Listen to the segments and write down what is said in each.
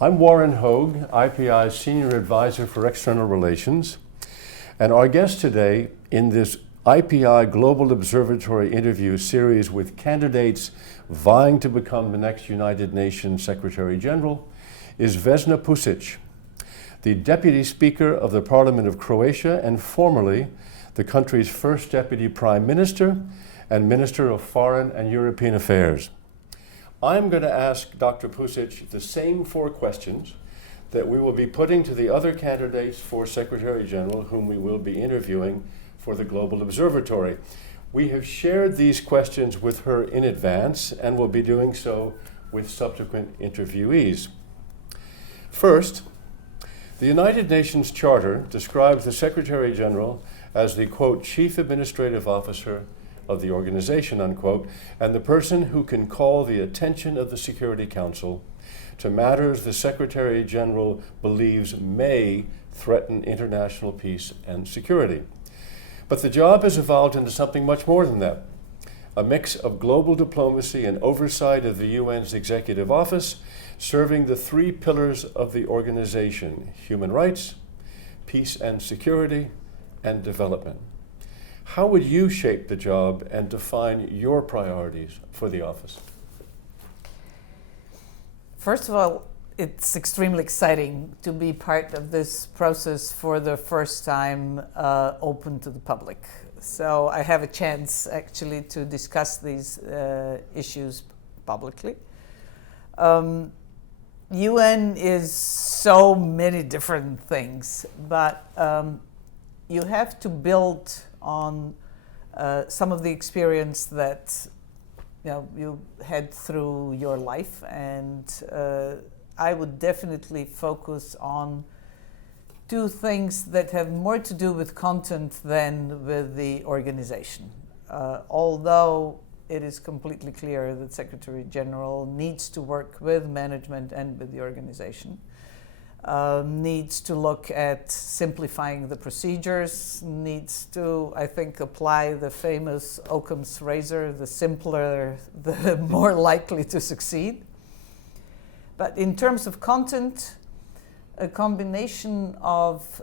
I'm Warren Hogue, IPI's Senior Advisor for External Relations, and our guest today in this IPI Global Observatory interview series with candidates vying to become the next United Nations Secretary General is Vesna Pusić, the Deputy Speaker of the Parliament of Croatia and formerly the country's first Deputy Prime Minister and Minister of Foreign and European Affairs. I'm going to ask Dr. Pusić the same four questions that we will be putting to the other candidates for Secretary General whom we will be interviewing for the Global Observatory. We have shared these questions with her in advance and will be doing so with subsequent interviewees. First, the United Nations Charter describes the Secretary General as the, quote, Chief Administrative Officer of the organization, unquote, and the person who can call the attention of the Security Council to matters the Secretary General believes may threaten international peace and security. But the job has evolved into something much more than that, a mix of global diplomacy and oversight of the UN's Executive Office, serving the three pillars of the organization: human rights, peace and security, and development. How would you shape the job and define your priorities for the office? First of all, it's extremely exciting to be part of this process for the first time open to the public. So I have a chance actually to discuss these issues publicly. UN is so many different things, but you have to build on some of the experience that you had through your life, and I would definitely focus on two things that have more to do with content than with the organization. Although it is completely clear that Secretary General needs to work with management and with the organization. Needs to look at simplifying the procedures, needs to, I think, apply the famous Occam's razor: the simpler, the more likely to succeed. But in terms of content, a combination of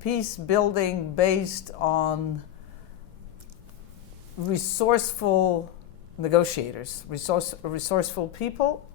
peace building based on resourceful negotiators, resourceful people,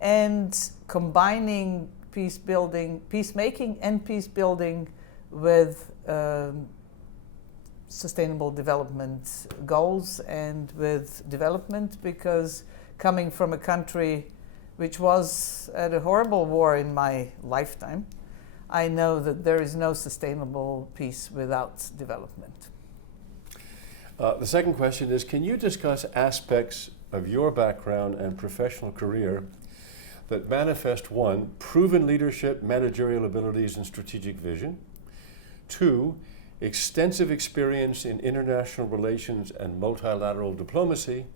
and combining peacemaking and peace building with sustainable development goals and with development, because coming from a country which was at a horrible war in my lifetime, I know that there is no sustainable peace without development. The second question is, can you discuss aspects of your background and professional career that manifest: one, proven leadership, managerial abilities, and strategic vision; two, extensive experience in international relations and multilateral diplomacy;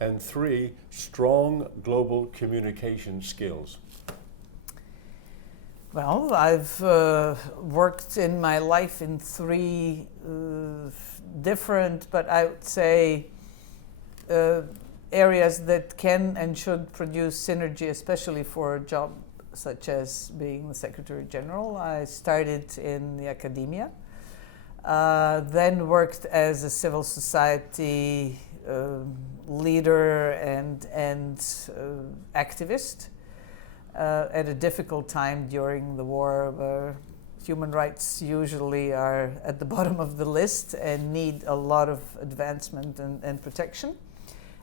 and three, strong global communication skills? Well, I've worked in my life in three different, but I would say areas that can and should produce synergy, especially for a job such as being the Secretary General. I started in the academia, then worked as a civil society leader and activist at a difficult time during the war, where human rights usually are at the bottom of the list and need a lot of advancement and protection.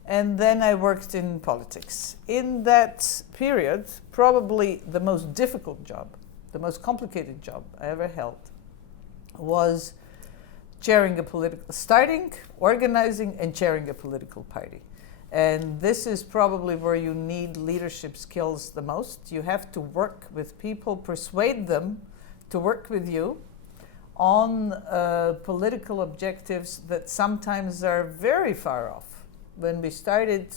And then I worked in politics. In that period, probably the most difficult job, the most complicated job I ever held was organizing and chairing a political party. And this is probably where you need leadership skills the most. You have to work with people, persuade them to work with you on political objectives that sometimes are very far off. When we started,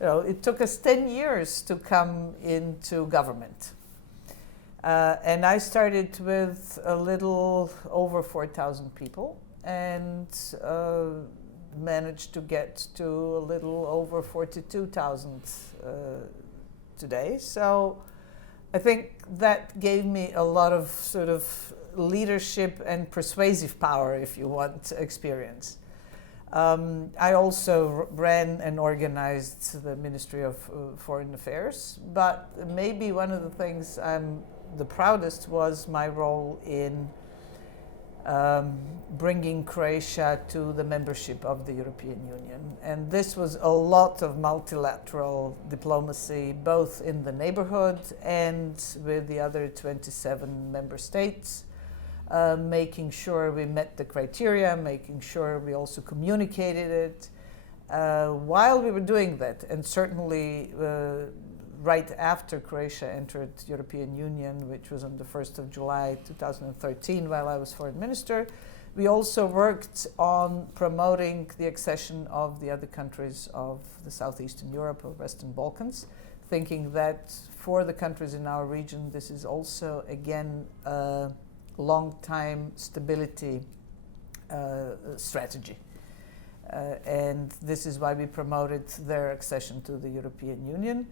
it took us 10 years to come into government. And I started with a little over 4,000 people and managed to get to a little over 42,000 today. So I think that gave me a lot of sort of leadership and persuasive power, if you want, experience. I also ran and organized the Ministry of Foreign Affairs, but maybe one of the things I'm the proudest was my role in bringing Croatia to the membership of the European Union. And this was a lot of multilateral diplomacy, both in the neighborhood and with the other 27 member states. Making sure we met the criteria, making sure we also communicated it. While we were doing that, and certainly right after Croatia entered the European Union, which was on the 1st of July 2013, while I was foreign minister, we also worked on promoting the accession of the other countries of the Southeastern Europe or Western Balkans, thinking that for the countries in our region, this is also, again, long-time stability strategy. And this is why we promoted their accession to the European Union.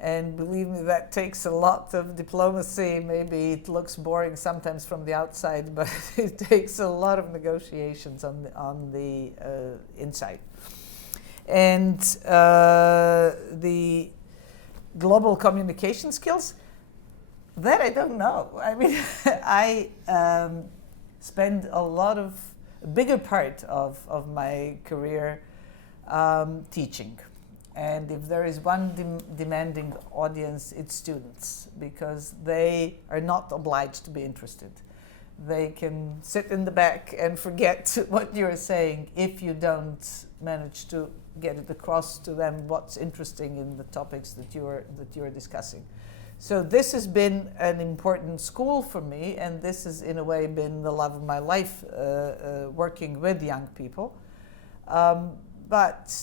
And believe me, that takes a lot of diplomacy. Maybe it looks boring sometimes from the outside, but it takes a lot of negotiations on the inside. And the global communication skills, that I don't know. I mean, I spend a bigger part of my career teaching. And if there is one demanding audience, it's students, because they are not obliged to be interested. They can sit in the back and forget what you're saying if you don't manage to get it across to them what's interesting in the topics that you're discussing. So this has been an important school for me, and this has in a way been the love of my life, working with young people. But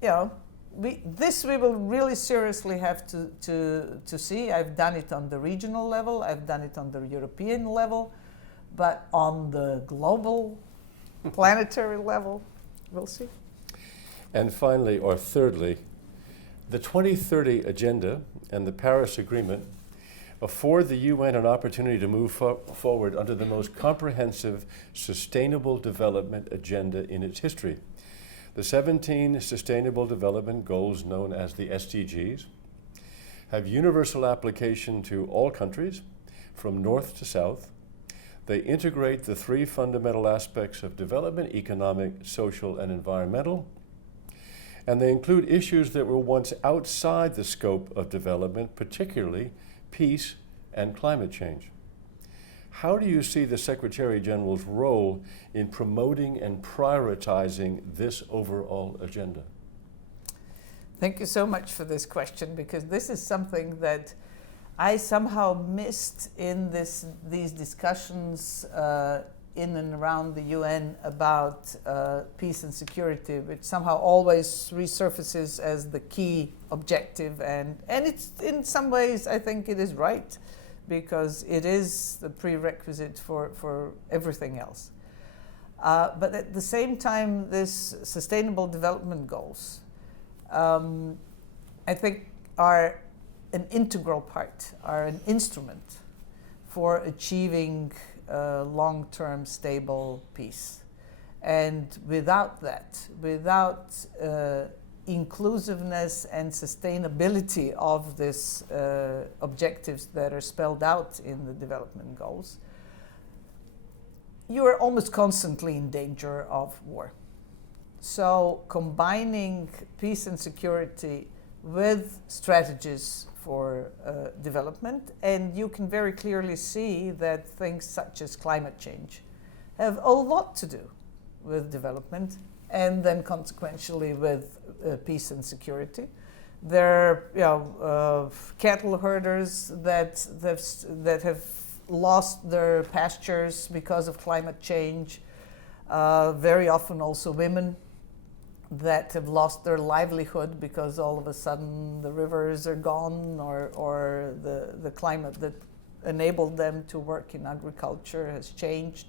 you know, we will really seriously have to see. I've done it on the regional level, I've done it on the European level, but on the global, planetary level, we'll see. And finally, or thirdly, the 2030 Agenda and the Paris Agreement afford the UN an opportunity to move forward under the most comprehensive sustainable development agenda in its history. The 17 Sustainable Development Goals, known as the SDGs, have universal application to all countries, from north to south. They integrate the three fundamental aspects of development: economic, social, and environmental. And they include issues that were once outside the scope of development, particularly peace and climate change. How do you see the Secretary General's role in promoting and prioritizing this overall agenda? Thank you so much for this question, because this is something that I somehow missed in these discussions in and around the UN about peace and security, which somehow always resurfaces as the key objective. And it's, in some ways, I think it is right, because it is the prerequisite for everything else. But at the same time, this Sustainable Development Goals, I think, are an integral part, are an instrument for achieving long-term stable peace. And without that, without inclusiveness and sustainability of these objectives that are spelled out in the development goals, you are almost constantly in danger of war. So combining peace and security with strategies for development, and you can very clearly see that things such as climate change have a lot to do with development, and then consequentially with peace and security. There are cattle herders that have lost their pastures because of climate change. Very often also women that have lost their livelihood because all of a sudden the rivers are gone, or the climate that enabled them to work in agriculture has changed.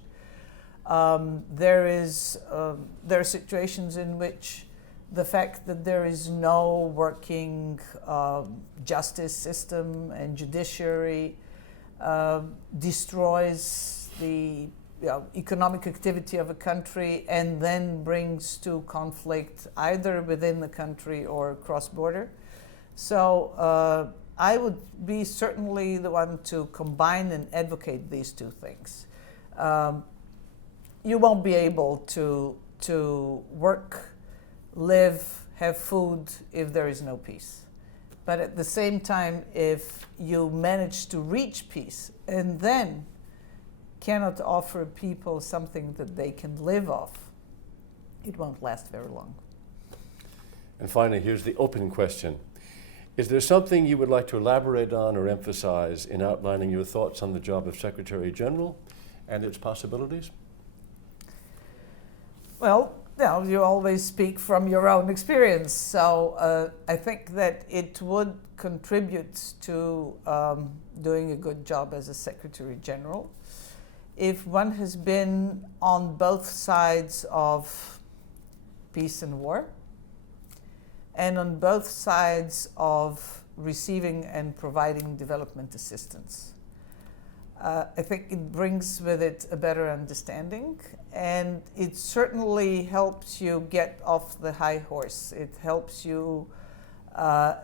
There are situations in which the fact that there is no working justice system and judiciary destroys the economic activity of a country and then brings to conflict either within the country or cross-border. So I would be certainly the one to combine and advocate these two things. You won't be able to work, live, have food if there is no peace. But at the same time, if you manage to reach peace and then cannot offer people something that they can live off, it won't last very long. And finally, here's the open question. Is there something you would like to elaborate on or emphasize in outlining your thoughts on the job of Secretary General and its possibilities? Well, you always speak from your own experience. So I think that it would contribute to doing a good job as a Secretary General if one has been on both sides of peace and war, and on both sides of receiving and providing development assistance. I think it brings with it a better understanding, and it certainly helps you get off the high horse. It helps you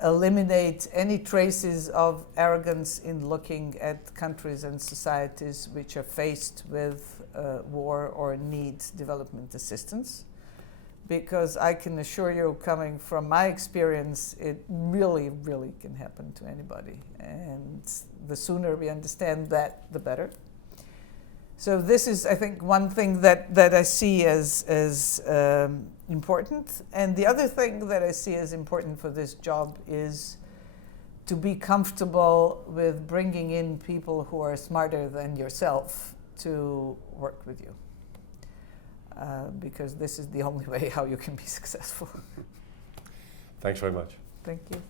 eliminate any traces of arrogance in looking at countries and societies which are faced with war or need development assistance. Because I can assure you, coming from my experience, it really, really can happen to anybody. And the sooner we understand that, the better. So this is, I think, one thing that I see as important. And the other thing that I see as important for this job is to be comfortable with bringing in people who are smarter than yourself to work with you. Because this is the only way how you can be successful. Thanks very much. Thank you.